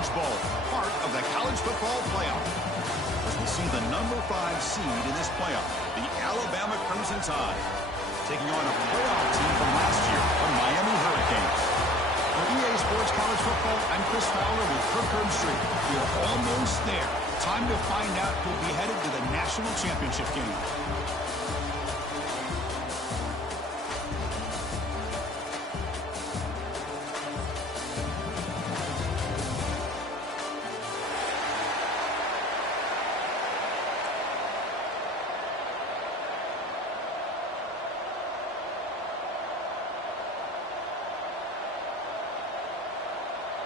Orange Bowl, part of the college football playoff. As we see the #5 seed in this playoff, the Alabama Crimson Tide, taking on a playoff team from last year, the Miami Hurricanes. For EA Sports College Football, I'm Chris Fowler with Kirk Herbstreit. We're almost there. Time to find out who'll be headed to the national championship game.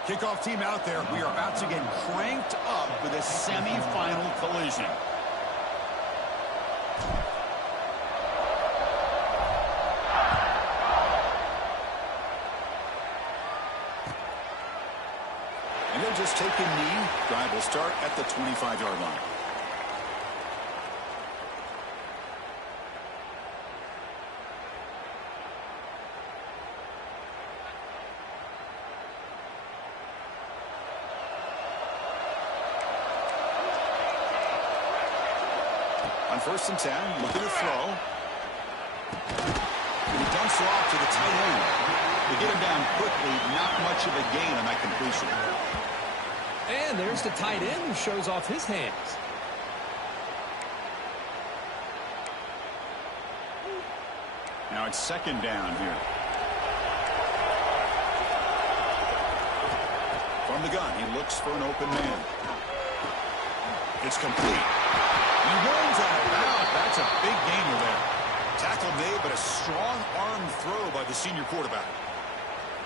Kickoff team out there. We are about to get cranked up for this semifinal collision. And they'll just take a knee. Drive will start at the 25-yard line. On 1st and 10, looking to throw. And he dumps it off to the tight end. They get him down quickly, not much of a gain on that completion. And there's the tight end who shows off his hands. Now it's 2nd down here. From the gun, he looks for an open man. It's complete. He runs out of bounds. That's a big gainer there. Tackle made, but a strong arm throw by the senior quarterback.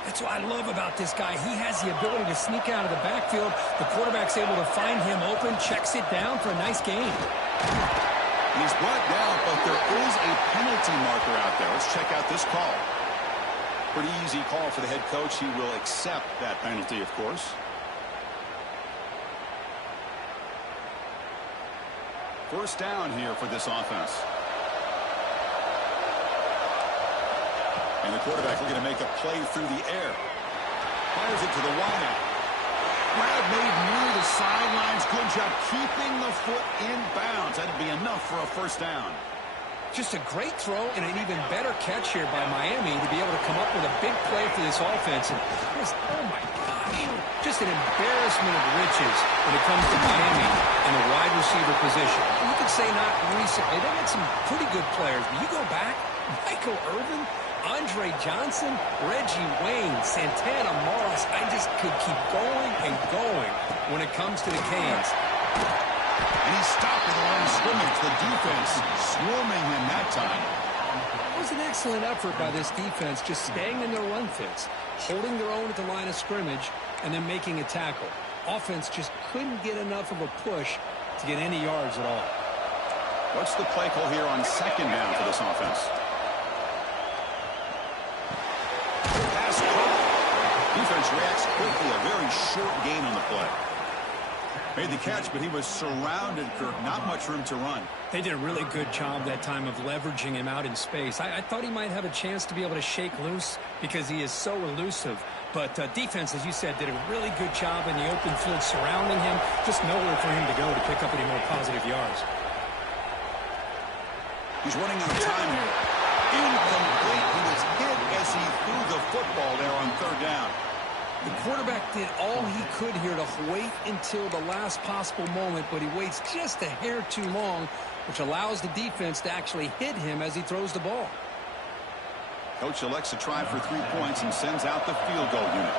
That's what I love about this guy. He has the ability to sneak out of the backfield. The quarterback's able to find him open, checks it down for a nice gain. He's brought down, but there is a penalty marker out there. Let's check out this call. Pretty easy call for the head coach. He will accept that penalty, of course. 1st down here for this offense. And the quarterback looking to make a play through the air. Fires it to the wideout. Grab made near the sidelines. Good job keeping the foot in bounds. That'd be enough for a 1st down. Just a great throw and an even better catch here by Miami to be able to come up with a big play for this offense. And just, oh my gosh, just an embarrassment of riches when it comes to Miami and the wide receiver position. You could say not recently. They had some pretty good players, but you go back, Michael Irvin, Andre Johnson, Reggie Wayne, Santana Moss. I just could keep going and going when it comes to the Canes. And he stopped at the line of scrimmage. The defense swarming him that time. It was an excellent effort by this defense, just staying in their run fits, holding their own at the line of scrimmage, and then making a tackle. Offense just couldn't get enough of a push to get any yards at all. What's the play call here on 2nd down for this offense? Pass caught. Defense reacts quickly. A very short gain on the play. Made the catch, but he was surrounded, Kirk. Not much room to run. They did a really good job that time of leveraging him out in space. I thought he might have a chance to be able to shake loose because he is so elusive. But defense, as you said, did a really good job in the open field surrounding him. Just nowhere for him to go to pick up any more positive yards. He's running out of time here. Incomplete. He was hit as he threw the football there on 3rd down. The quarterback did all he could here to wait until the last possible moment, but he waits just a hair too long, which allows the defense to actually hit him as he throws the ball. Coach elects to try for 3 points and sends out the field goal unit.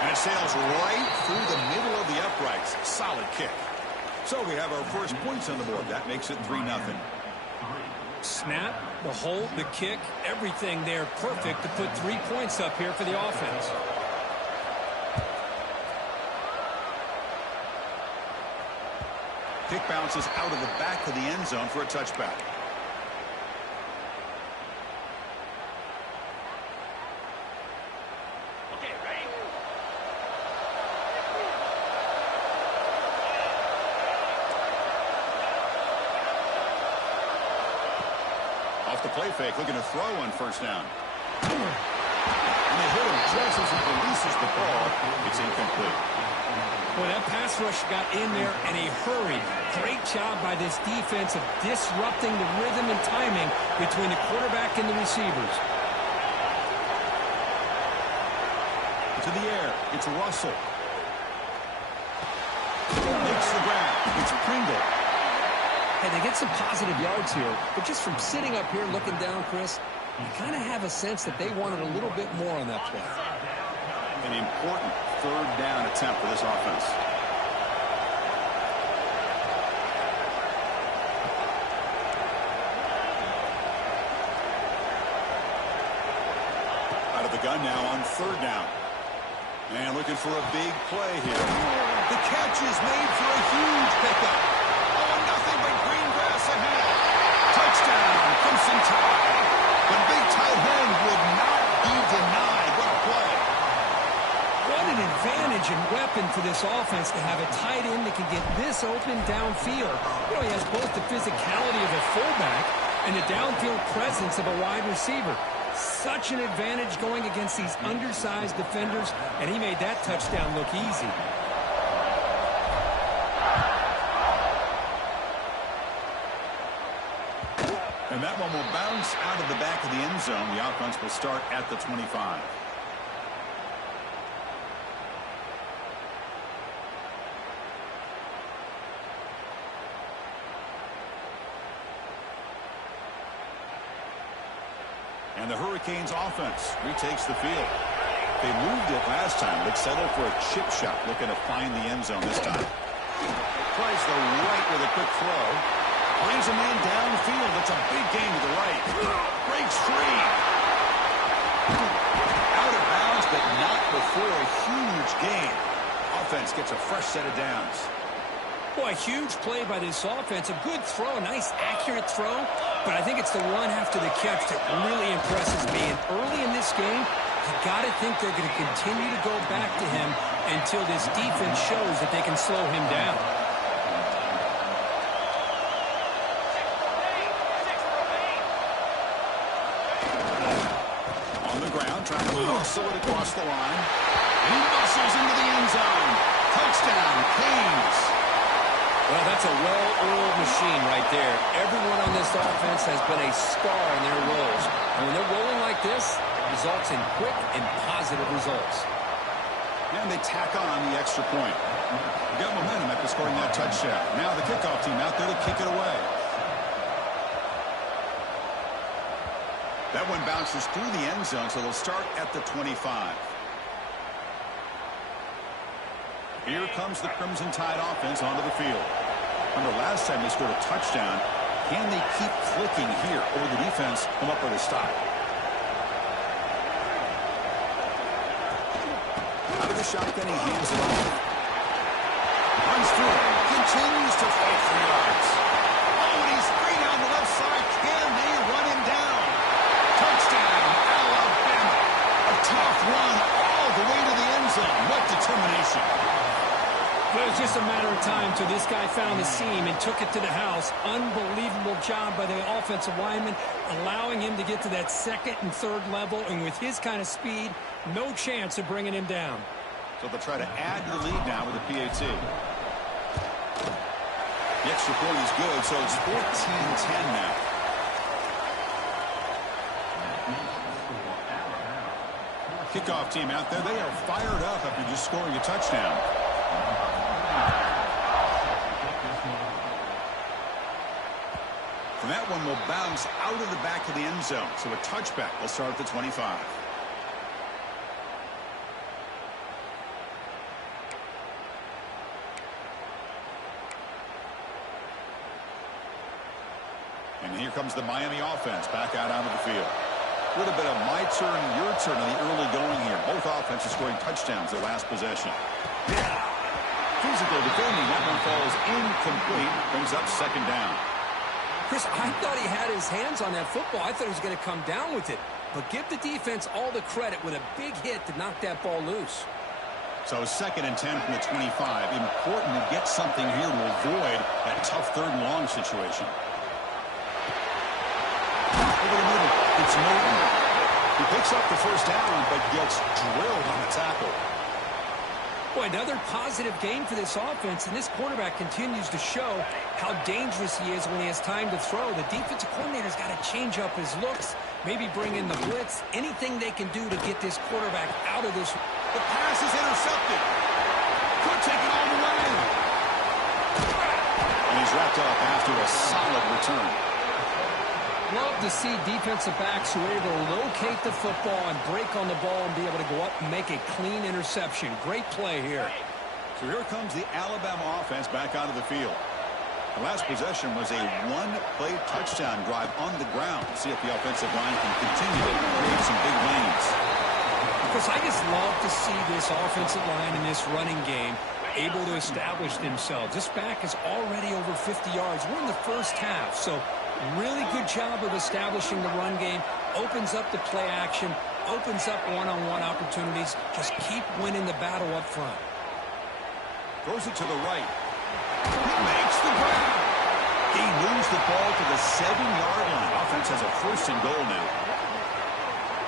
And it sails right through the middle of the uprights. Solid kick. So we have our first points on the board. That makes it 3-0. Snap, the hold, the kick, everything there perfect to put 3 points up here for the offense. Kick bounces out of the back of the end zone for a touchback. Okay, ready? Off the play fake, looking to throw on 1st down. And they hit him just as he releases the ball, it's incomplete. Well, that pass rush got in there in a hurry. Great job by this defense of disrupting the rhythm and timing between the quarterback and the receivers. To the air, it's Russell. Makes the grab. It's Pringle. Hey, they get some positive yards here, but just from sitting up here looking down, Chris, you kind of have a sense that they wanted a little bit more on that play. An important third down attempt for this offense. Out of the gun now on third down. And looking for a big play here. The catch is made for a huge pickup. Oh, nothing but green grass ahead. Touchdown, Crimson Tide. The big tight end would not be denied. What a play. What an advantage and weapon for this offense to have a tight end that can get this open downfield. You know, he has both the physicality of a fullback and the downfield presence of a wide receiver. Such an advantage going against these undersized defenders, and he made that touchdown look easy. And that one will bounce out of the back of the end zone. The offense will start at the 25. And the Hurricanes offense retakes the field. They moved it last time, but settled for a chip shot, looking to find the end zone this time. Tries the right with a quick throw. Brings a man downfield. It's a big gain to the right. Breaks free. Out of bounds, but not before a huge gain. Offense gets a fresh set of downs. Boy, a huge play by this offense. A good throw, a nice accurate throw. But I think it's the run after the catch that really impresses me. And early in this game, you got to think they're going to continue to go back to him until this defense shows that they can slow him down. On the ground, trying to muscle it across the line. He muscles into the end zone. Touchdown, Canes. Well, that's a well-oiled machine right there. Everyone on this offense has been a star in their roles. And when they're rolling like this, it results in quick and positive results. And they tack on the extra point. They got momentum after scoring that touchdown. Now the kickoff team out there to kick it away. That one bounces through the end zone, so they'll start at the 25. Here comes the Crimson Tide offense onto the field. Remember, last time they scored a touchdown. Can they keep clicking here, or the defense come up with a stop? Out of the shotgun, he hands it off. Runs through it. Continues to fight for yards. Oh, and he's free on the left side. Can they run him down? Touchdown, Alabama. A tough run all the way to the end zone. What determination. It was just a matter of time till this guy found the seam and took it to the house. Unbelievable job by the offensive lineman, allowing him to get to that second and third level. And with his kind of speed, no chance of bringing him down. So they'll try to add to the lead now with the PAT. The extra point is good, so it's 14-10 now. Kickoff team out there. They are fired up after just scoring a touchdown. And that one will bounce out of the back of the end zone. So a touchback will start at the 25. And here comes the Miami offense back out onto the field. A little bit of my turn, your turn in the early going here. Both offenses scoring touchdowns their last possession. Physical defending. That one falls incomplete. Brings up second down. Chris, I thought he had his hands on that football. I thought he was going to come down with it. But give the defense all the credit with a big hit to knock that ball loose. So 2nd and 10 from the 25. Important to get something here to avoid that tough third and long situation. Over the middle, it's Norton. He picks up the first down, but gets drilled on the tackle. Boy, another positive game for this offense, and this quarterback continues to show how dangerous he is when he has time to throw. The defensive coordinator's got to change up his looks, maybe bring in the blitz, anything they can do to get this quarterback out of this. The pass is intercepted. Could take it all the way. And he's wrapped up after a solid return. Love to see defensive backs who are able to locate the football and break on the ball and be able to go up and make a clean interception. Great play here. So here comes the Alabama offense back onto the field. The last possession was a one-play touchdown drive on the ground. See if the offensive line can continue to create some big lanes. Because I just love to see this offensive line in this running game able to establish themselves. This back is already over 50 yards. We're in the first half, so really good job of establishing the run game. Opens up the play action, opens up one-on-one opportunities. Just keep winning the battle up front. Throws it to the right. He makes the grab. He moves the ball to the 7-yard line. Offense has a first and goal now.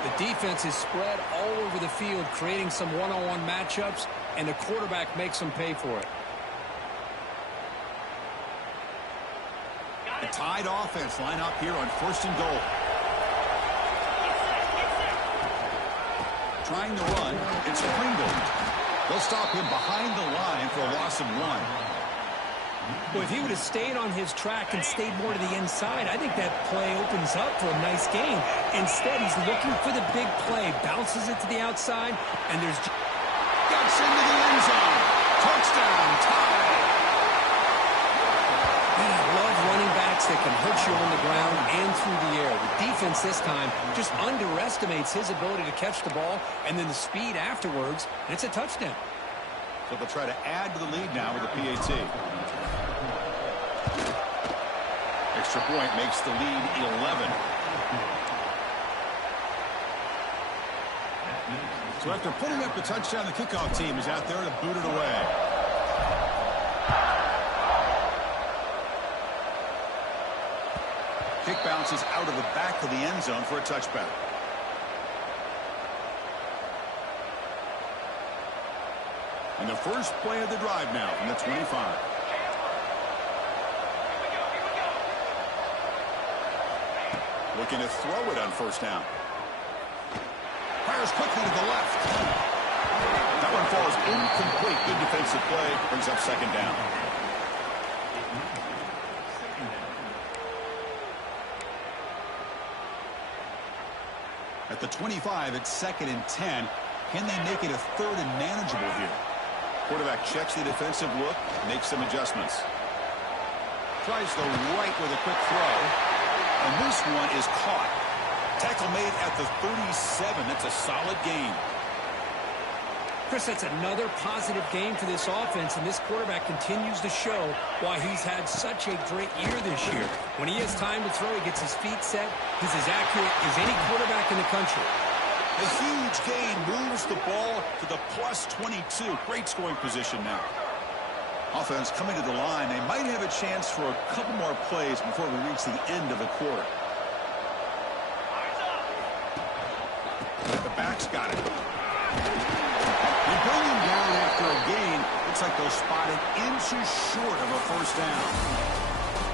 The defense is spread all over the field, creating some one-on-one matchups, and the quarterback makes them pay for it. The tied offense line up here on first and goal. Trying to run, it's Pringle. They'll stop him behind the line for a loss of 1. Well, if he would have stayed on his track and stayed more to the inside, I think that play opens up for a nice game. Instead, he's looking for the big play, bounces it to the outside, and there's... Gets into the end zone. Touchdown, tie. Man, I love running backs that can hurt you on the ground and through the air. The defense this time just underestimates his ability to catch the ball, and then the speed afterwards, and it's a touchdown. So they'll try to add to the lead now with the PAT. Extra point makes the lead 11. So after putting up the touchdown, the kickoff team is out there to boot it away. Kick bounces out of the back of the end zone for a touchback. And the first play of the drive now from the 25. Looking to throw it on first down. Fires quickly to the left. That one falls incomplete. Good defensive play. Brings up second down. At the 25, it's 2nd and 10. Can they make it a 3rd and manageable here? Quarterback checks the defensive look, makes some adjustments. Tries the right with a quick throw. And this one is caught. Tackle made at the 37. That's a solid gain. Chris, that's another positive game for this offense, and this quarterback continues to show why he's had such a great year this year. When he has time to throw, he gets his feet set. He's as accurate as any quarterback in the country. A huge gain moves the ball to the plus 22. Great scoring position now. Offense coming to the line. They might have a chance for a couple more plays before we reach the end of the quarter. The back's got it. They bring him down after a gain. Looks like they'll spot it inches short of a first down.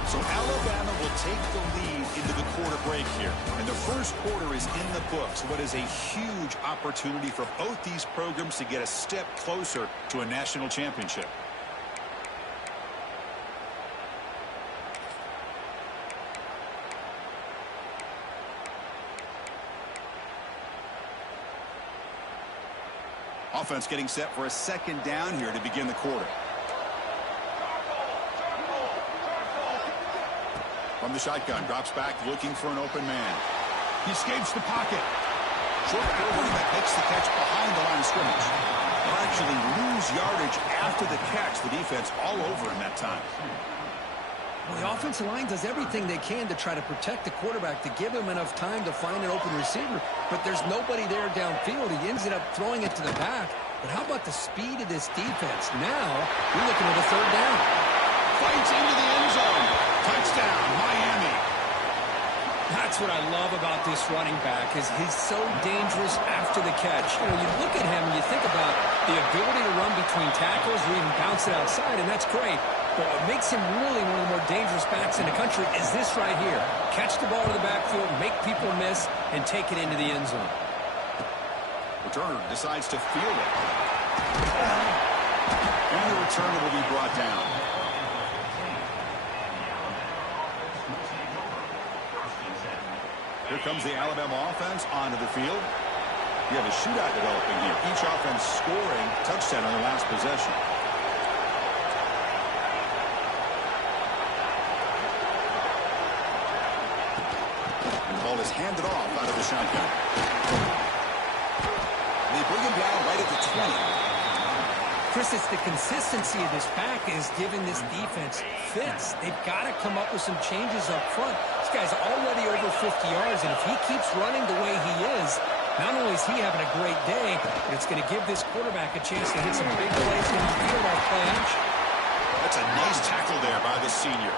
So Alabama will take the lead into the quarter break here. And the first quarter is in the books. What is a huge opportunity for both these programs to get a step closer to a national championship. Offense getting set for a second down here to begin the quarter. From the shotgun, drops back, looking for an open man. He escapes the pocket. Short running back makes the catch behind the line of scrimmage. They'll actually lose yardage after the catch. The defense all over in that time. Well, the offensive line does everything they can to try to protect the quarterback, to give him enough time to find an open receiver. But there's nobody there downfield. He ends up throwing it to the back. But how about the speed of this defense? Now, we're looking at a third down. Fights into the end zone. Touchdown, Miami. That's what I love about this running back is he's so dangerous after the catch. You know, you look at him and you think about the ability to run between tackles or even bounce it outside, and that's great. But what makes him really one of the more dangerous backs in the country is this right here. Catch the ball in the backfield, make people miss, and take it into the end zone. Returner decides to field it. And the returner will be brought down. Here comes the Alabama offense onto the field. You have a shootout developing here. Each offense scoring a touchdown on their last possession. And the ball is handed off out of the shotgun. And they bring him down right at the 20. Chris, it's the consistency of this back is giving this defense fits. They've got to come up with some changes up front. This guy's already over 50 yards, and if he keeps running the way he is, not only is he having a great day, but it's going to give this quarterback a chance to hit some big plays downfield off play action. That's a nice tackle there by the senior.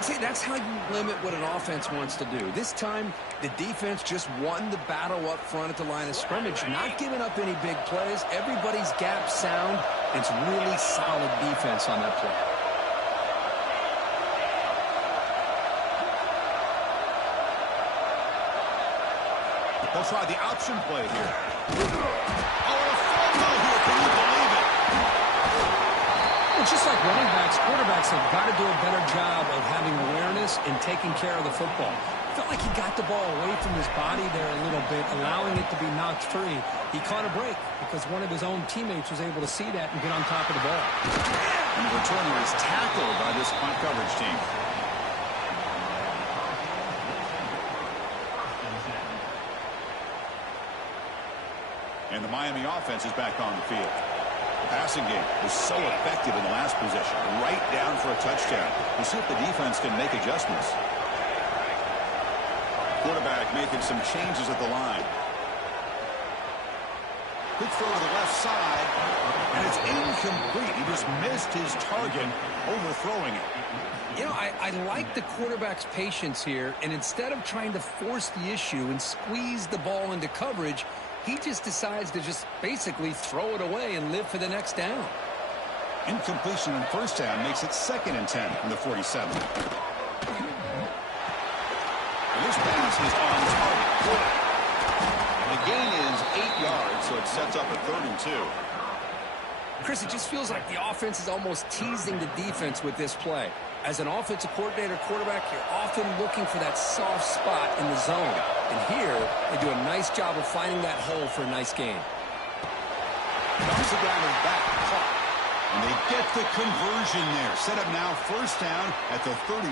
See, that's how you limit what an offense wants to do. This time, the defense just won the battle up front at the line of scrimmage, not giving up any big plays. Everybody's gap sound. It's really solid defense on that play. They'll try the option play here. Oh, a fumble here. Can you believe it? Well, just like running backs, quarterbacks have got to do a better job of having awareness and taking care of the football. Felt like he got the ball away from his body there a little bit, allowing it to be knocked free. He caught a break because one of his own teammates was able to see that and get on top of the ball. And the returner is tackled by this punt coverage team. And the Miami offense is back on the field. The passing game was so effective in the last possession. Right down for a touchdown. We'll see if the defense can make adjustments. Quarterback making some changes at the line. Quick throw to the left side. And it's incomplete. He just missed his target, overthrowing it. You know, I like the quarterback's patience here. And instead of trying to force the issue and squeeze the ball into coverage, he just decides to just basically throw it away and live for the next down. Incompletion on first down makes it 2nd and 10 from the 47. And this pass is on target. The gain is 8 yards, so it sets up a 3rd and 2. Chris, it just feels like the offense is almost teasing the defense with this play. As an offensive coordinator quarterback, you're often looking for that soft spot in the zone. And here, they do a nice job of finding that hole for a nice gain. Comes the ground and back, caught. And they get the conversion there. Set up now 1st down at the 38.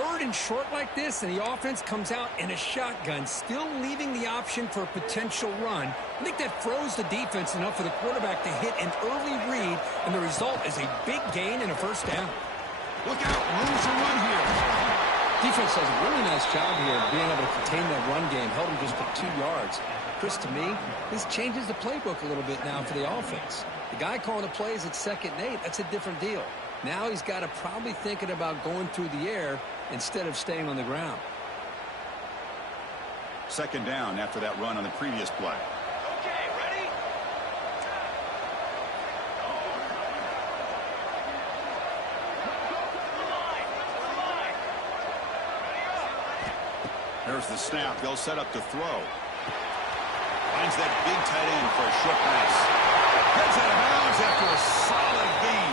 3rd and short like this, and the offense comes out in a shotgun, still leaving the option for a potential run. I think that froze the defense enough for the quarterback to hit an early read, and the result is a big gain and a 1st down. Look out, room to run here. Defense does a really nice job here of being able to contain that run game, held him just for 2 yards. Chris, to me, this changes the playbook a little bit now for the offense. The guy calling the plays at 2nd and 8, that's a different deal. Now he's got to probably thinking about going through the air instead of staying on the ground. 2nd down after that run on the previous play. Okay, ready? There's the snap. They'll set up to throw. Finds that big tight end for a short pass. Heads out of bounds after a solid gain.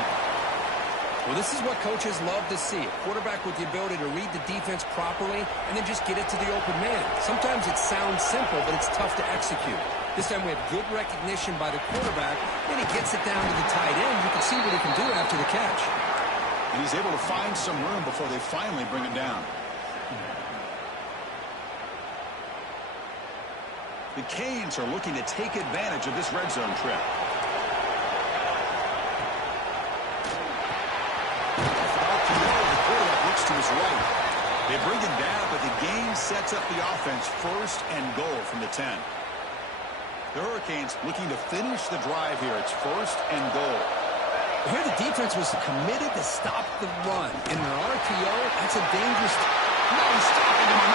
Well, this is what coaches love to see. A quarterback with the ability to read the defense properly and then just get it to the open man. Sometimes it sounds simple, but it's tough to execute. This time we have good recognition by the quarterback. Then he gets it down to the tight end. You can see what he can do after the catch. And he's able to find some room before they finally bring him down. The Canes are looking to take advantage of this red zone trip. To his right. They bring him down, but the gain sets up the offense 1st and goal from the 10. The Hurricanes looking to finish the drive here. It's 1st and goal. Here the defense was committed to stop the run. In an RPO, that's a dangerous... No, he's stopping him on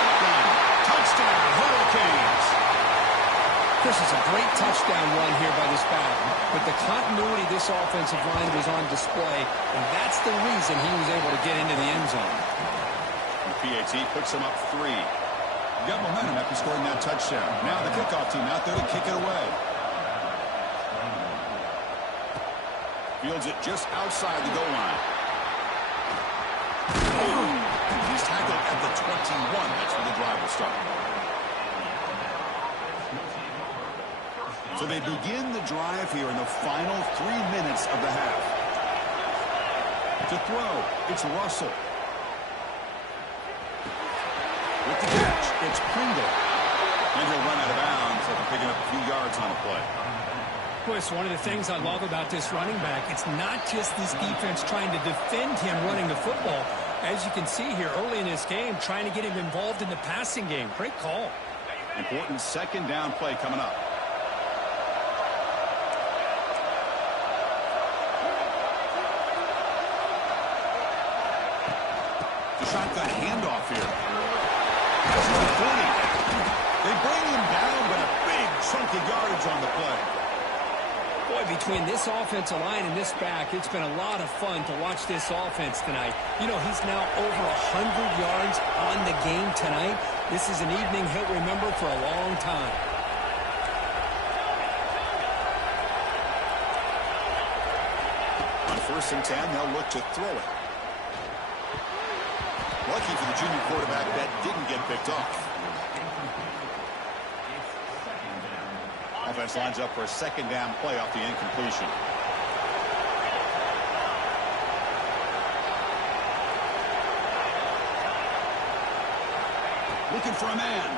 This is a great touchdown run here by this back. But the continuity of this offensive line was on display, and that's the reason he was able to get into the end zone. And PAT puts him up 3. Got momentum after scoring that touchdown. Now the kickoff team out there to kick it away. Fields it just outside the goal line. He's tackled at the 21. That's where the drive will start. So they begin the drive here in the final 3 minutes of the half. To throw, it's Russell. With the catch, it's Pringle. And he'll run out of bounds after picking up a few yards on a play. Boy, it's one of the things I love about this running back. It's not just this defense trying to defend him running the football. As you can see here early in this game, trying to get him involved in the passing game. Great call. Important second down play coming up. The shotgun handoff here. That's the 40. They bring him down, but a big chunk of yardage on the play. Boy, between this offensive line and this back, it's been a lot of fun to watch this offense tonight. You know, he's now over 100 yards on the game tonight. This is an evening he'll remember for a long time. On 1st and 10, they'll look to throw it. Lucky for the junior quarterback that didn't get picked off. Offense lines up for a second down play off the incompletion. Looking for a man.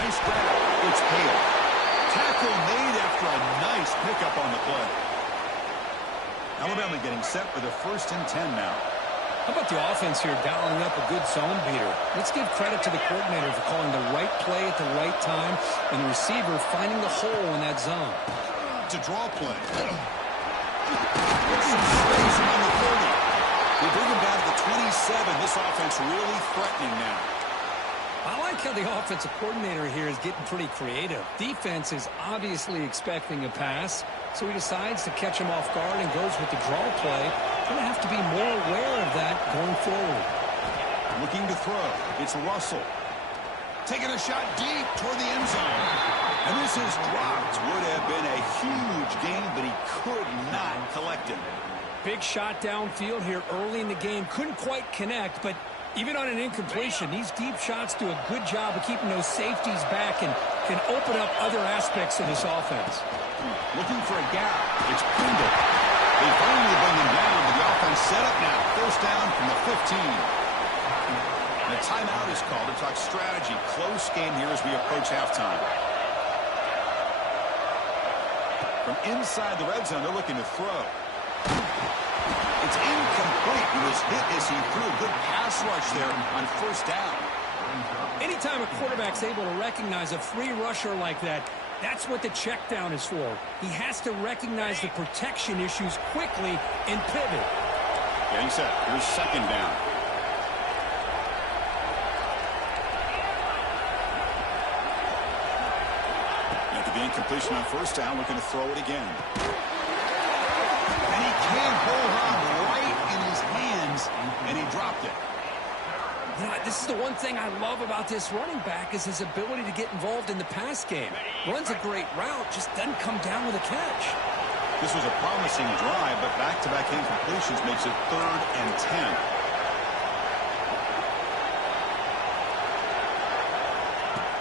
Nice grab. It's Hale. Tackle made after a nice pickup on the play. Alabama getting set for the 1st and 10 now. How about the offense here dialing up a good zone beater? Let's give credit to the coordinator for calling the right play at the right time and the receiver finding the hole in that zone. To draw play. Some space around the 30. They bring him down to the 27. This offense really threatening now. I like how the offensive coordinator here is getting pretty creative. Defense is obviously expecting a pass, so he decides to catch him off guard and goes with the draw play. Going to have to be more aware of that going forward. Looking to throw. It's Russell. Taking a shot deep toward the end zone. And this is dropped. Would have been a huge gain, but he could not collect it. Big shot downfield here early in the game. Couldn't quite connect, but even on an incompletion, these deep shots do a good job of keeping those safeties back and can open up other aspects of this offense. Looking for a gap. It's Pringle. They finally bring him down, but the offense set up now. 1st down from the 15. And a timeout is called to talk strategy. Close game here as we approach halftime. From inside the red zone, they're looking to throw. It's incomplete. He was hit as he threw a good pass rush there on 1st down. Anytime a quarterback's able to recognize a free rusher like that, that's what the check down is for. He has to recognize the protection issues quickly and pivot. Getting set. Here's 2nd down. After the incompletion on 1st down, looking to throw it again. And he can't hold on right in his hands, and he dropped it. You know, this is the one thing I love about this running back is his ability to get involved in the pass game. Runs a great route, just doesn't come down with a catch. This was a promising drive, but back-to-back incompletions makes it 3rd and 10.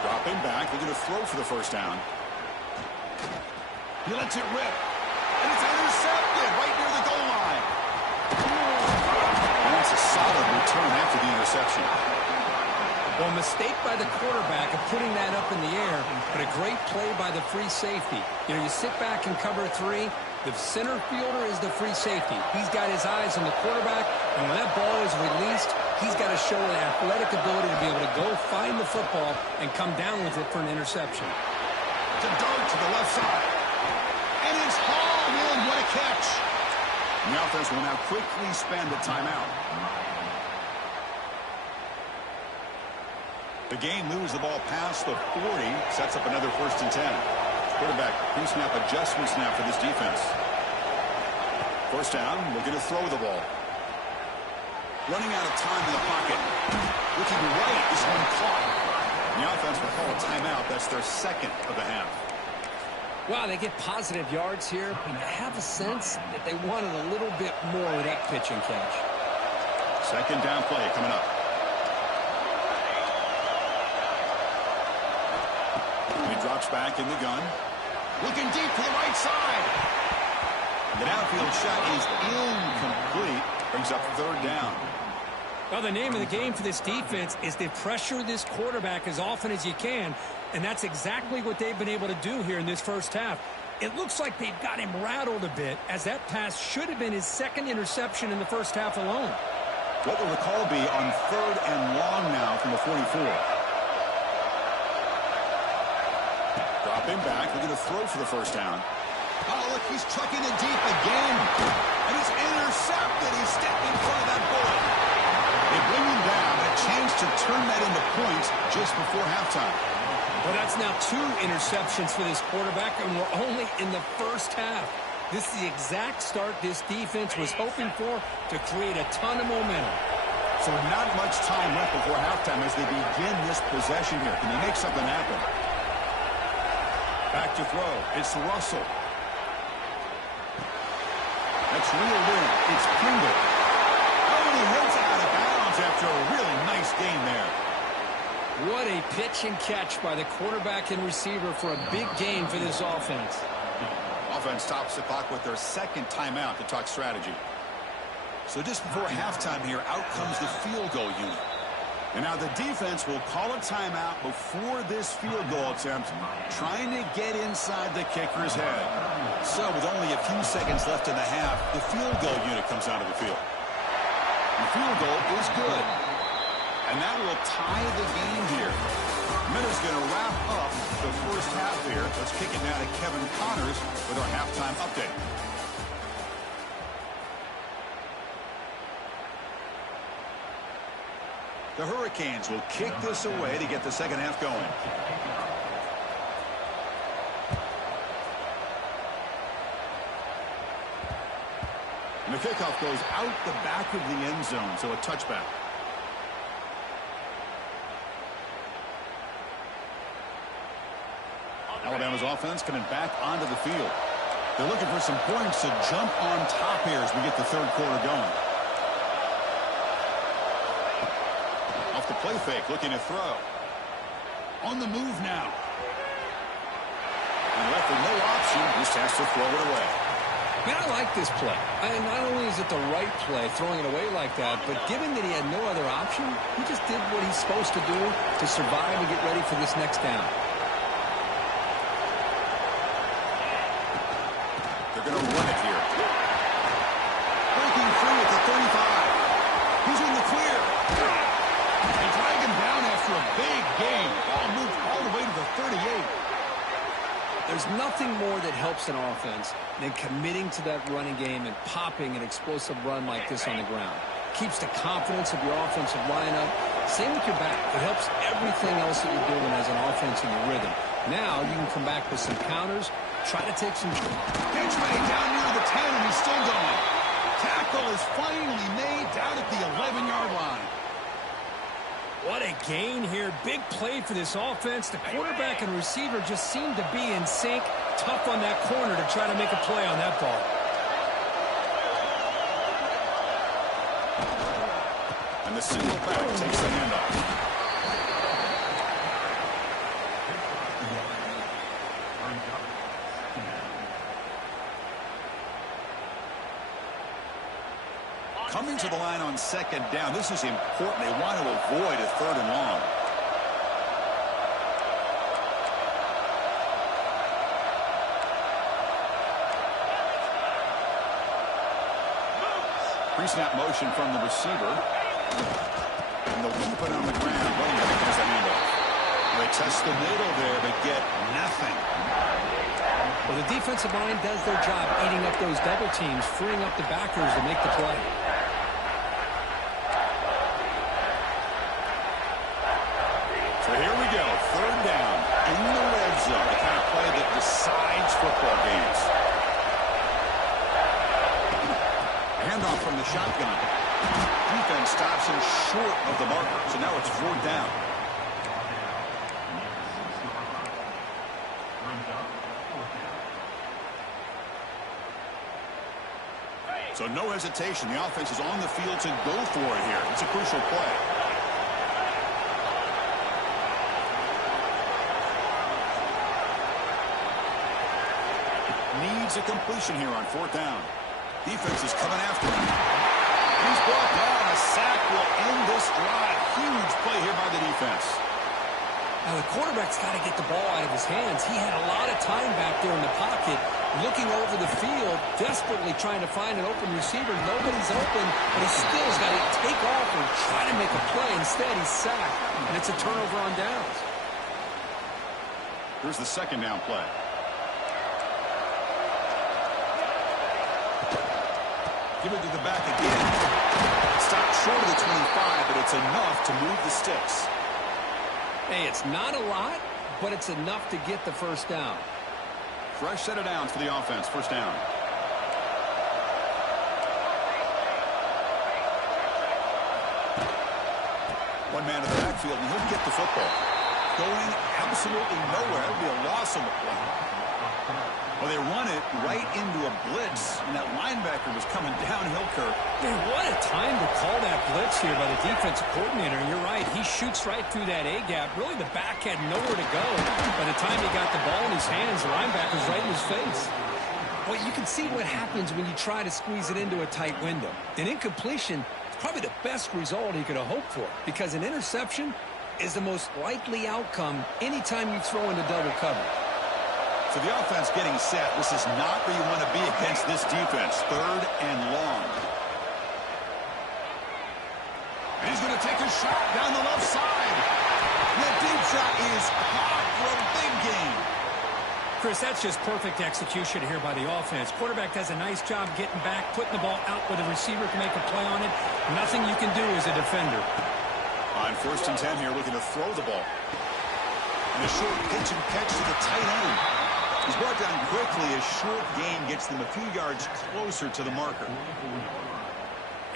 Dropping back, they're going to throw for the 1st down. He lets it rip. And it's intercepted right near the goal line. And that's a solid return after the interception. Well, mistake by the quarterback of putting that up in the air, but a great play by the free safety. You know, you sit back and cover 3. The center fielder is the free safety. He's got his eyes on the quarterback, and when that ball is released, he's got to show an athletic ability to be able to go find the football and come down with it for an interception. To dart to the left side. And it's hauled in. What a catch. And the offense will now quickly spend a timeout. The game moves the ball past the 40, sets up another 1st and 10. Quarterback pre-snap adjustment snap for this defense. 1st down, looking to throw the ball. Running out of time in the pocket. Looking right, this one caught. The offense will call a timeout. That's their 2nd of the half. Wow, they get positive yards here, but I have a sense that they wanted a little bit more with that pitch and catch. 2nd down play coming up. He drops back in the gun. Looking deep to the right side. The downfield shot is incomplete. Brings up 3rd down. Well, the name of the game for this defense is to pressure this quarterback as often as you can, and that's exactly what they've been able to do here in this 1st half. It looks like they've got him rattled a bit, as that pass should have been his 2nd interception in the 1st half alone. What will the call be on 3rd and long now from the 44? Dropping back, looking to throw for the 1st down. Oh, look, he's chucking it deep again. And he's intercepted. He's stepped in front of that bullet. They bring him down. A chance to turn that into points just before halftime. Well, that's now 2 interceptions for this quarterback, and we're only in the 1st half. This is the exact start this defense was hoping for to create a ton of momentum. So not much time left before halftime as they begin this possession here. Can they make something happen? Back to throw. It's Russell. That's reeled in. It's Pringle. Oh, and he heads out of bounds after a really nice gain there. What a pitch and catch by the quarterback and receiver for a big gain for this offense. Offense stops the clock with their 2nd timeout to talk strategy. So just before halftime here, out comes the field goal unit. And now the defense will call a timeout before this field goal attempt, trying to get inside the kicker's head. So with only a few seconds left in the half, the field goal unit comes out of the field. The field goal is good. And that will tie the game here. Minutes going to wrap up the 1st half here. Let's kick it now to Kevin Connors with our halftime update. The Hurricanes will kick this away to get the 2nd half going. And the kickoff goes out the back of the end zone, so a touchback. Alabama's offense coming back onto the field. They're looking for some points to jump on top here as we get the 3rd quarter going. Off the play fake, looking to throw. On the move now. And left with no option, just has to throw it away. Man, I like this play. And not only is it the right play, throwing it away like that, but given that he had no other option, he just did what he's supposed to do to survive and get ready for this next down. They're going to run it here. Breaking free at the 35. He's in the clear. They drag him down after a big gain. Ball moved all the way to the 38. There's nothing more that helps an offense than committing to that running game and popping an explosive run like this on the ground. Keeps the confidence of your offensive lineup. Same with your back. It helps everything else that you're doing as an offense in your rhythm. Now you can come back with some counters, try to take some... Pitch ready down near the 10, and he's still going. Tackle is finally made down at the 11-yard line. What a gain here. Big play for this offense. The quarterback and receiver just seem to be in sync. Tough on that corner to try to make a play on that ball. And the single back takes the handoff. Coming to the line on 2nd down. This is important. They want to avoid a 3rd and long. Pre-snap motion from the receiver. And they'll keep it on the ground. Running back has the handoff. They test the middle there, but get nothing. Well, the defensive line does their job eating up those double teams, freeing up the backers to make the play. shotgun. Defense stops him short of the marker, so now it's 4th down. So no hesitation. The offense is on the field to go for it here. It's a crucial play. Needs a completion here on 4th down. Defense is coming after him. He's brought down. A sack will end this drive. Huge play here by the defense. Now, the quarterback's got to get the ball out of his hands. He had a lot of time back there in the pocket, looking over the field, desperately trying to find an open receiver. Nobody's open, but he still has got to take off and try to make a play. Instead, he's sacked, and it's a turnover on downs. Here's the 2nd down play. Give it to the back again. Stopped short of the 25, but it's enough to move the sticks. Hey, it's not a lot, but it's enough to get the 1st down. Fresh set of downs for the offense. 1st down. One man in the backfield, and he'll get the football. Going absolutely nowhere. It'll be a loss on the play. Well, they run it right into a blitz, and that linebacker was coming downhill, Kirk. Man, what a time to call that blitz here by the defensive coordinator. You're right. He shoots right through that A-gap. Really, the back had nowhere to go. By the time he got the ball in his hands, the linebacker's right in his face. Well, you can see what happens when you try to squeeze it into a tight window. An incompletion is probably the best result he could have hoped for, because an interception is the most likely outcome anytime you throw into double cover. So the offense getting set. This is not where you want to be against this defense. 3rd and long. And he's going to take a shot down the left side. The deep shot is caught for a big gain. Chris, that's just perfect execution here by the offense. Quarterback does a nice job getting back, putting the ball out where the receiver can make a play on it. Nothing you can do as a defender. On 1st and 10 here, looking to throw the ball. And a short pitch and catch to the tight end. He's brought down quickly. A short gain gets them a few yards closer to the marker.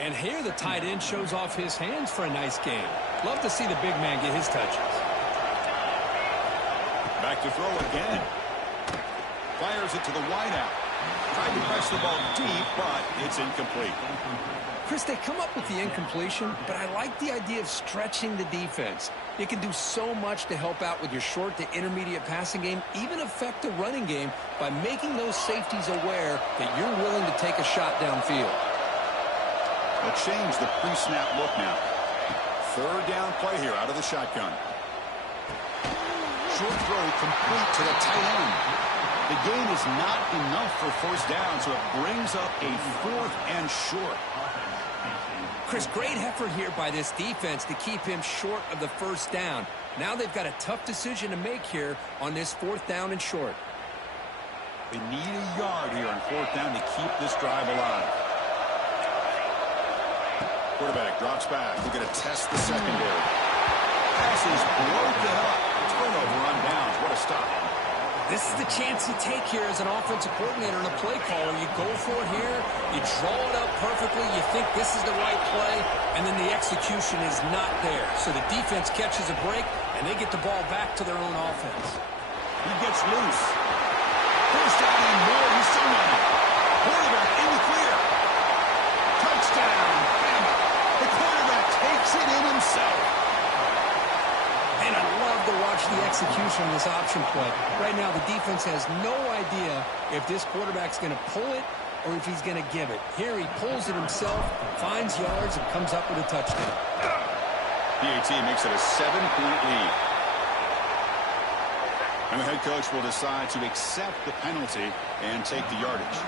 And here the tight end shows off his hands for a nice game. Love to see the big man get his touches. Back to throw again. Fires it to the wideout. Tried to press the ball deep, but it's incomplete. Chris, they come up with the incompletion, but I like the idea of stretching the defense. It can do so much to help out with your short to intermediate passing game, even affect the running game by making those safeties aware that you're willing to take a shot downfield. They'll change the pre-snap look now. 3rd down play here out of the shotgun. Short throw complete to the tight end. The gain is not enough for 1st down, so it brings up a 4th and short. Chris, great effort here by this defense to keep him short of the 1st down. Now they've got a tough decision to make here on this 4th down and short. They need a yard here on 4th down to keep this drive alive. Quarterback drops back. We're going to test the secondary. Pass is broken up. Turnover on downs. What a stop. This is the chance you take here as an offensive coordinator and a play caller. You go for it here. You draw it up perfectly. You think this is the right play, and then the execution is not there. So the defense catches a break, and they get the ball back to their own offense. He gets loose. 1st down and more. He's still on it. Quarterback in the clear. Touchdown, BAMA. The quarterback takes it in himself. And I love to watch the execution of this option play. Right now, the defense has no idea if this quarterback's going to pull it or if he's going to give it. Here he pulls it himself, finds yards, and comes up with a touchdown. PAT makes it a 7-point lead. And the head coach will decide to accept the penalty and take the yardage.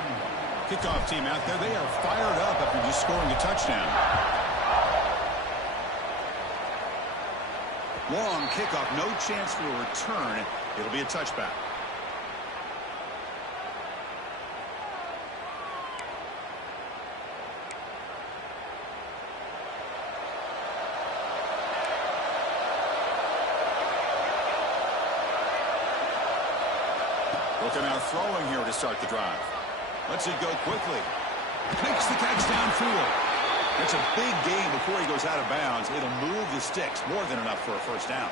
Kickoff team out there, they are fired up after just scoring a touchdown. Long kickoff, no chance for a return. It'll be a touchback. Looking out throwing here to start the drive. Lets it go quickly. Makes the catch downfield. That's a big gain before he goes out of bounds. It'll move the sticks, more than enough for a first down.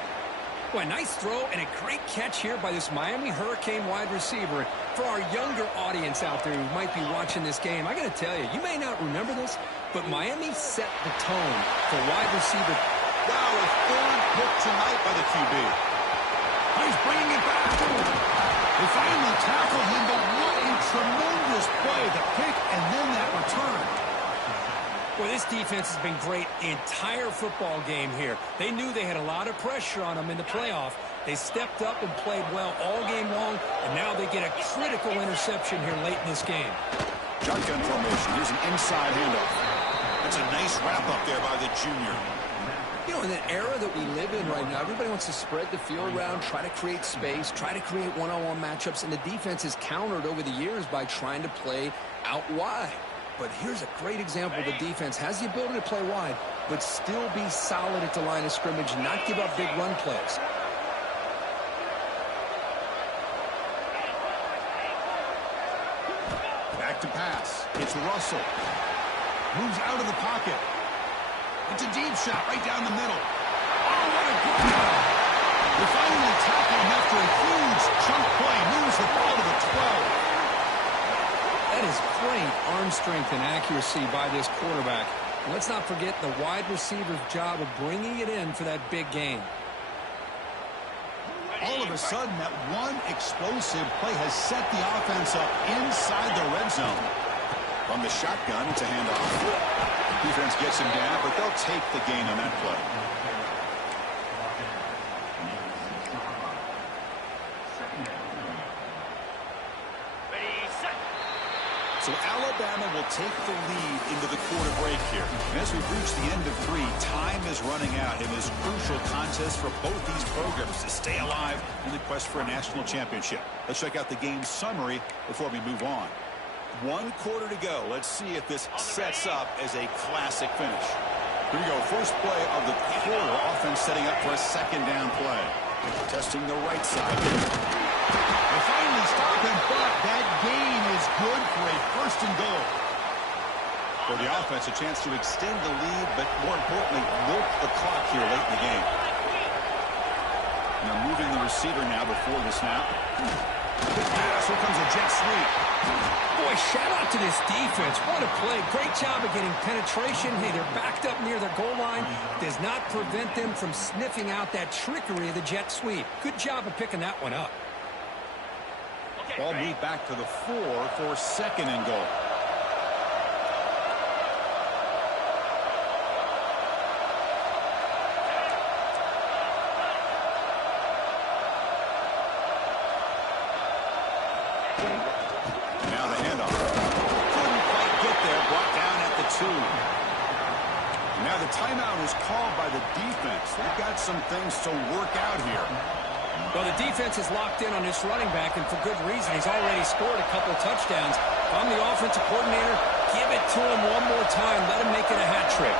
Well, a nice throw and a great catch here by this Miami Hurricane wide receiver. For our younger audience out there who might be watching this game, I got to tell you, you may not remember this, but Miami set the tone for wide receiver. Wow, a third pick tonight by the QB. He's bringing it back. They finally tackled him, but what a tremendous play. The pick and then that return. Well, this defense has been great the entire football game here. They knew they had a lot of pressure on them in the playoff. They stepped up and played well all game long, and now they get a critical interception here late in this game. Shotgun formation. Here's an inside handoff. That's a nice wrap-up there by the junior. You know, in the era that we live in right now, everybody wants to spread the field around, try to create space, try to create one-on-one matchups, and the defense is countered over the years by trying to play out wide. But here's a great example. The defense has the ability to play wide, but still be solid at the line of scrimmage, not give up big run plays. Back to pass. It's Russell. Moves out of the pocket. It's a deep shot right down the middle. Oh, what a good job. They finally tackle him after a huge chunk play. Moves the ball to the 12. That is great arm strength and accuracy by this quarterback. And let's not forget the wide receiver's job of bringing it in for that big gain. All of a sudden, that one explosive play has set the offense up inside the red zone. From the shotgun, it's a handoff. Defense gets him down, but they'll take the gain on that play. So Alabama will take the lead into the quarter break here. And as we've reached the end of 3, time is running out in this crucial contest for both these programs to stay alive in the quest for a national championship. Let's check out the game summary before we move on. 1 quarter to go. Let's see if this sets up as a classic finish. Here we go. First play of the quarter. Offense setting up for a second down play. Testing the right side. They finally stop him, but that gain is good for a first and goal. For the offense, a chance to extend the lead, but more importantly, milk the clock here late in the game. Now moving the receiver now before the snap. Good pass. Here comes a jet sweep. Boy, shout out to this defense. What a play. Great job of getting penetration. Hey, they're backed up near their goal line. Does not prevent them from sniffing out that trickery of the jet sweep. Good job of picking that one up. Ball moved back to the 4 for second and goal. Now the handoff. Couldn't quite get there. Brought down at the 2. Now the timeout is called by the defense. They've got some things to work out here. Well, the defense is locked in on this running back, and for good reason. He's already scored a couple of touchdowns. If I'm the offensive coordinator, give it to him one more time. Let him make it a hat trick.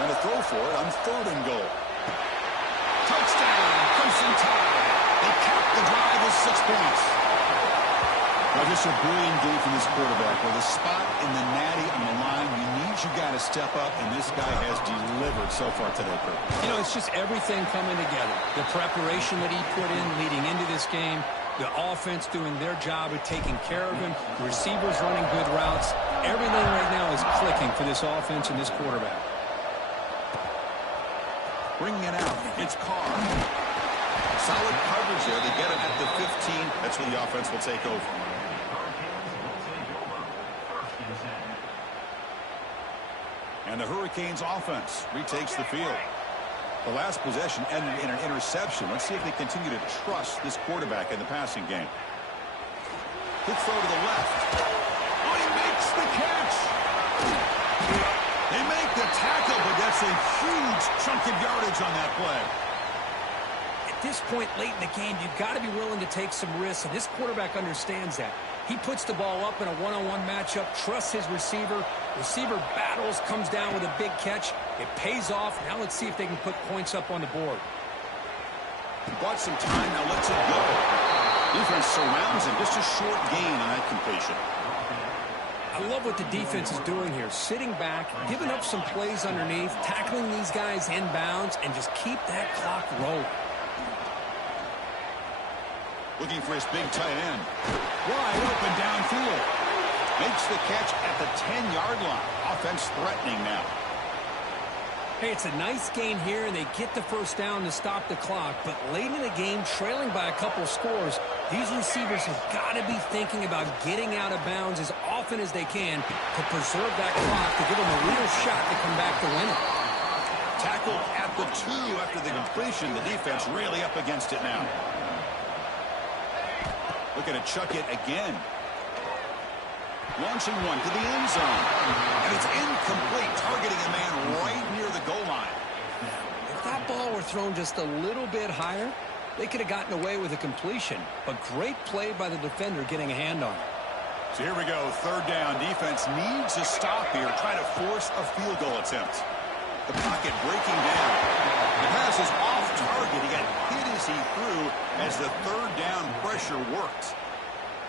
And a throw for it on third and goal. Touchdown, Crimson Tide. They cap the drive with 6 points. Now, just a brilliant day from this quarterback. With a spot in the natty on the line, you got to step up, and this guy has delivered so far today, Kurt. You know, it's just everything coming together. The preparation that he put in leading into this game, the offense doing their job of taking care of him, the receivers running good routes. Everything right now is clicking for this offense and this quarterback. Bringing it out, it's Carr. Solid coverage there. They get him at the 15. That's where the offense will take over. And the Hurricanes offense retakes the field. The last possession ended in an interception. Let's see if they continue to trust this quarterback in the passing game. Quick throw to the left. Oh, he makes the catch. They make the tackle, but that's a huge chunk of yardage on that play. At this point late in the game, you've got to be willing to take some risks, and this quarterback understands that. He puts the ball up in a one-on-one matchup, trusts his receiver. Receiver battles, comes down with a big catch. It pays off. Now let's see if they can put points up on the board. He bought some time. Now lets it go. Defense surrounds him. Just a short gain on that completion. I love what the defense is doing here. Sitting back, giving up some plays underneath, tackling these guys inbounds, and just keep that clock rolling. Looking for his big tight end. Wide open downfield. Makes the catch at the 10-yard line. Offense threatening now. Hey, it's a nice gain here, and they get the first down to stop the clock. But late in the game, trailing by a couple scores, these receivers have got to be thinking about getting out of bounds as often as they can to preserve that clock, to give them a real shot to come back to win it. Tackled at the 2 after the completion. The defense really up against it now. Looking to chuck it again. Launching one to the end zone. And it's incomplete, targeting a man right near the goal line. If that ball were thrown just a little bit higher, they could have gotten away with a completion. But great play by the defender getting a hand on it. So here we go, third down. Defense needs a stop here, trying to force a field goal attempt. The pocket breaking down. The pass is off target. He got hit as he threw as the third down pressure worked.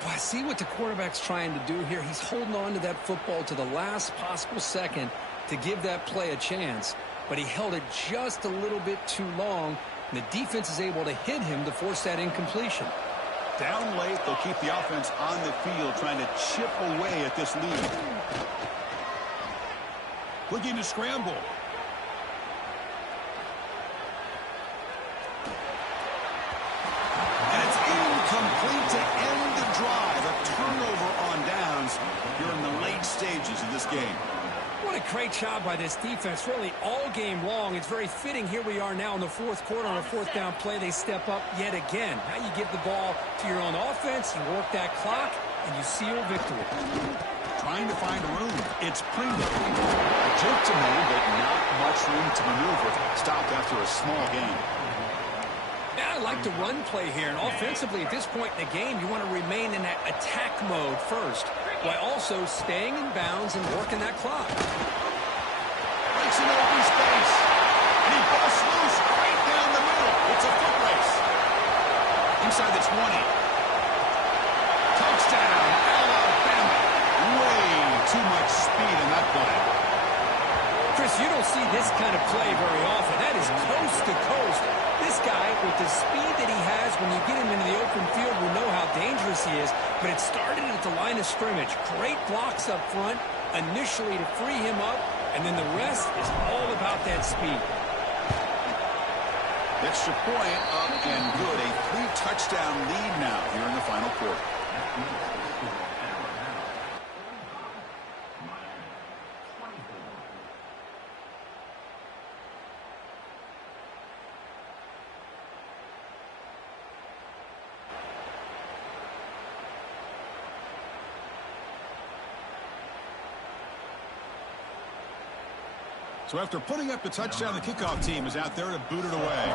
Well, I see what the quarterback's trying to do here. He's holding on to that football to the last possible second to give that play a chance. But he held it just a little bit too long, and the defense is able to hit him to force that incompletion. Down late, they'll keep the offense on the field, trying to chip away at this lead. Looking to scramble. Complete to end the drive. A turnover on downs here in the late stages of this game. What a great job by this defense, really all game long. It's very fitting. Here we are now in the fourth quarter on a fourth down play. They step up yet again. Now you give the ball to your own offense, you work that clock, and you seal victory. Trying to find room. It's Pringle. A jump to move, but not much room to maneuver. Stopped after a small gain. Yeah, I like the run play here, and offensively at this point in the game, you want to remain in that attack mode first, while also staying in bounds and working that clock. Breaks into open space, and he busts loose right down the middle. It's a foot race. Inside the 20. Touchdown, Alabama. Way too much speed in that play. Chris, you don't see this kind of play very often. That is coast to coast. This guy, with the speed that he has, when you get him into the open field, we know how dangerous he is. But it started at the line of scrimmage. Great blocks up front, initially to free him up, and then the rest is all about that speed. Extra point up and good. A 3-touchdown lead now here in the final quarter. So after putting up the touchdown, the kickoff team is out there to boot it away.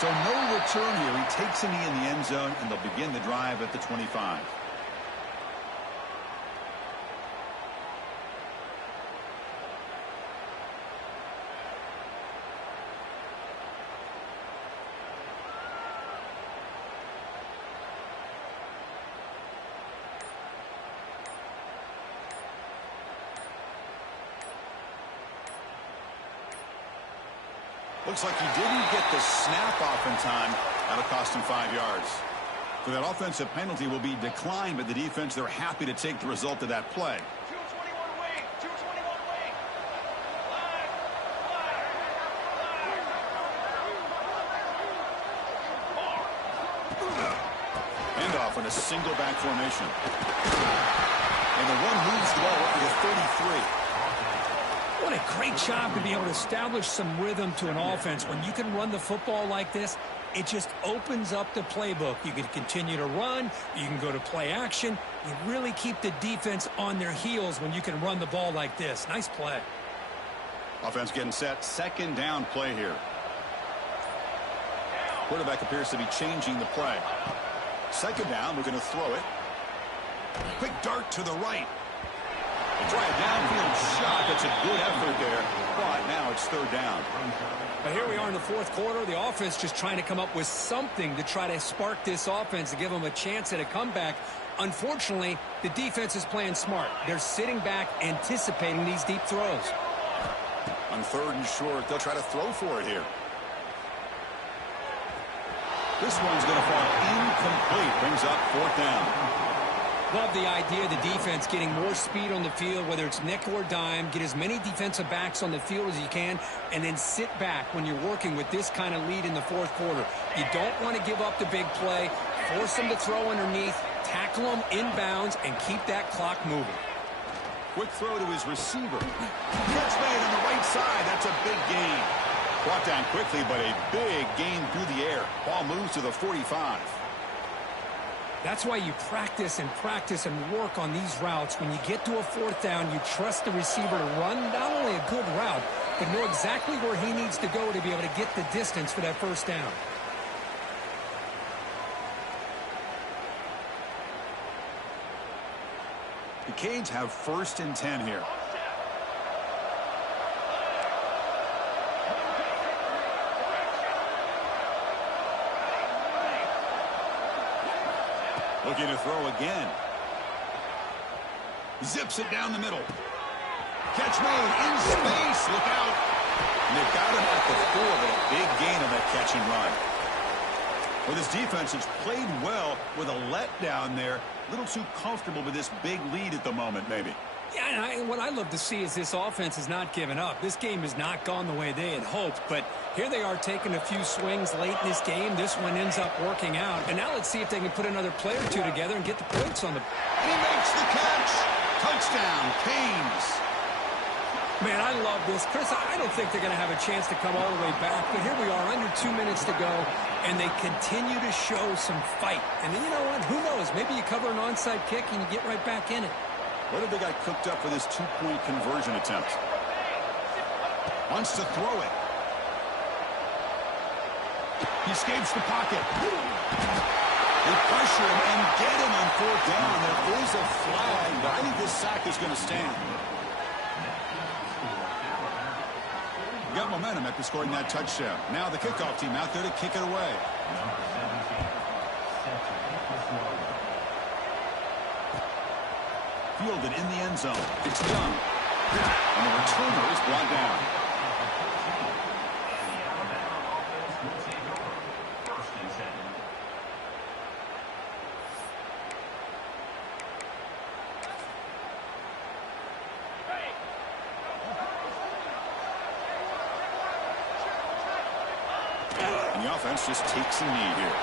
So no return here. He takes a knee in the end zone, and they'll begin the drive at the 25. Looks like he didn't get the snap off in time. That'll cost him 5 yards. So that offensive penalty will be declined by the defense. They're happy to take the result of that play. 221 wing. 221 wing. Handoff in a single back formation. And the one moves the ball up to the 33. What a great job to be able to establish some rhythm to an offense. When you can run the football like this, it just opens up the playbook. You can continue to run. You can go to play action. You really keep the defense on their heels when you can run the ball like this. Nice play. Offense getting set. Second down play here. Quarterback appears to be changing the play. Second down, we're going to throw it. Quick dart to the right. They try a downfield shot. That's a good effort there. But now it's third down. But here we are in the fourth quarter. The offense just trying to come up with something to try to spark this offense to give them a chance at a comeback. Unfortunately, the defense is playing smart. They're sitting back, anticipating these deep throws. On third and short, they'll try to throw for it here. This one's going to fall incomplete. Brings up fourth down. Love the idea of the defense getting more speed on the field, whether it's nickel or dime. Get as many defensive backs on the field as you can, and then sit back when you're working with this kind of lead in the fourth quarter. You don't want to give up the big play. Force them to throw underneath, tackle them inbounds, and keep that clock moving. Quick throw to his receiver. Catch made on the right side. That's a big gain. Brought down quickly, but a big gain through the air. Ball moves to the 45. That's why you practice and work on these routes. When you get to a fourth down, you trust the receiver to run not only a good route, but know exactly where he needs to go to be able to get the distance for that first down. The Canes have first and 10 here. Looking to throw again. Zips it down the middle. Catch made in space. Look out. And they've got him at the 4, but a big gain on that catch and run. Well, this defense has played well with a letdown there. A little too comfortable with this big lead at the moment, maybe. Yeah, and what I love to see is this offense has not given up. This game has not gone the way they had hoped, but here they are taking a few swings late in this game. This one ends up working out. And now let's see if they can put another play or two together and get the points on the... And he makes the catch. Touchdown, Canes. Man, I love this. Chris, I don't think they're going to have a chance to come all the way back, but here we are, under 2 minutes to go, and they continue to show some fight. And then, you know what? Who knows? Maybe you cover an onside kick and you get right back in it. What have they got cooked up for this two-point conversion attempt? Wants to throw it. He escapes the pocket. They pressure him and get him on fourth down. There is a flag, but I think this sack is going to stand. Got momentum after scoring that touchdown. Now the kickoff team out there to kick it away. Fielded in the end zone. It's Young. And the returner is brought down. And the offense just takes a knee here.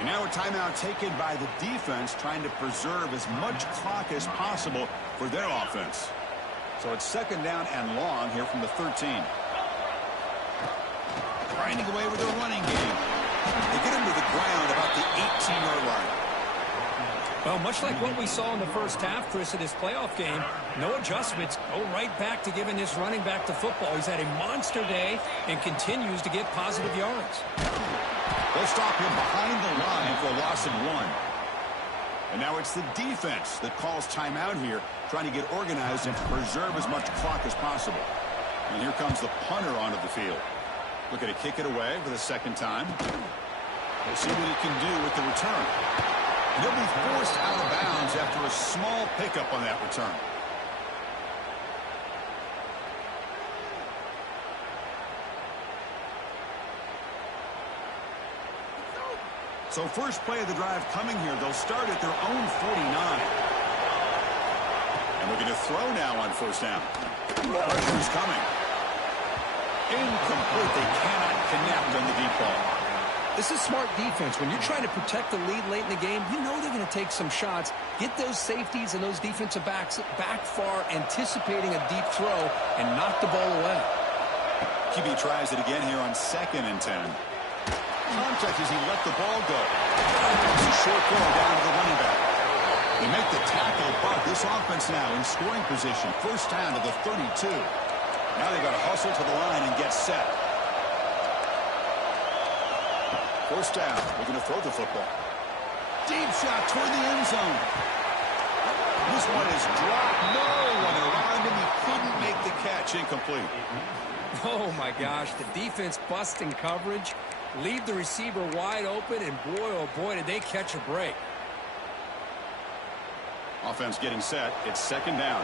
And now a timeout taken by the defense, trying to preserve as much clock as possible for their offense. So it's second down and long here from the 13. Grinding away with their running game. They get him to the ground about the 18-yard line. Well, much like what we saw in the first half, Chris, of this playoff game, no adjustments. Go right back to giving this running back the football. He's had a monster day and continues to get positive yards. They'll stop him behind the line for a loss of 1. And now it's the defense that calls timeout here, trying to get organized and preserve as much clock as possible. And here comes the punter onto the field. Looking to kick it away for the second time. We'll see what he can do with the return. And he'll be forced out of bounds after a small pickup on that return. So first play of the drive coming here. They'll start at their own 49. And looking to throw now on first down. Pressure's coming. Incomplete. They cannot connect on the deep ball. This is smart defense. When you're trying to protect the lead late in the game, you know they're going to take some shots. Get those safeties and those defensive backs back far, anticipating a deep throw, and knock the ball away. QB tries it again here on second and 10. Contact as he let the ball go. It's a short throw down to the running back. They make the tackle, but this offense now in scoring position. First down to the 32. Now they got to hustle to the line and get set. First down. Looking to throw the football. Deep shot toward the end zone. This one is dropped. No one around him. He couldn't make the catch. Incomplete. Oh, my gosh. The defense busting coverage. Leave the receiver wide open, and boy, oh boy, did they catch a break. Offense getting set. It's second down.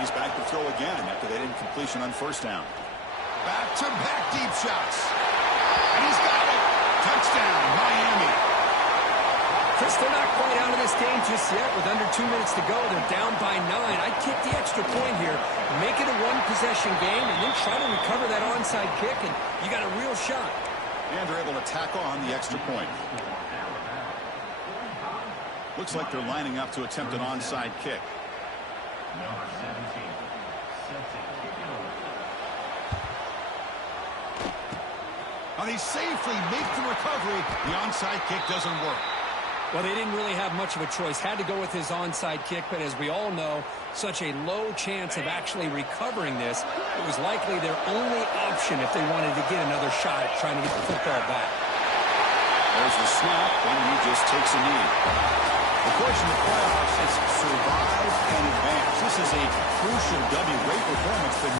He's back to throw again after that incompletion on first down. Back-to-back deep shots. And he's got it. Touchdown, Miami. Chris, they're not quite out of this game just yet. With under 2 minutes to go, they're down by 9. I'd kick the extra point here, make it a one-possession game, and then try to recover that onside kick, and you got a real shot. And they're able to tack on the extra point. Looks like they're lining up to attempt an onside kick. Now they safely make the recovery. The onside kick doesn't work. Well, they didn't really have much of a choice. Had to go with his onside kick, but as we all know, such a low chance of actually recovering this. It was likely their only option if they wanted to get another shot at trying to get the football back. There's the snap, and he just takes a knee. The course in the playoffs is survive and advance. This is a crucial W. Great performance, but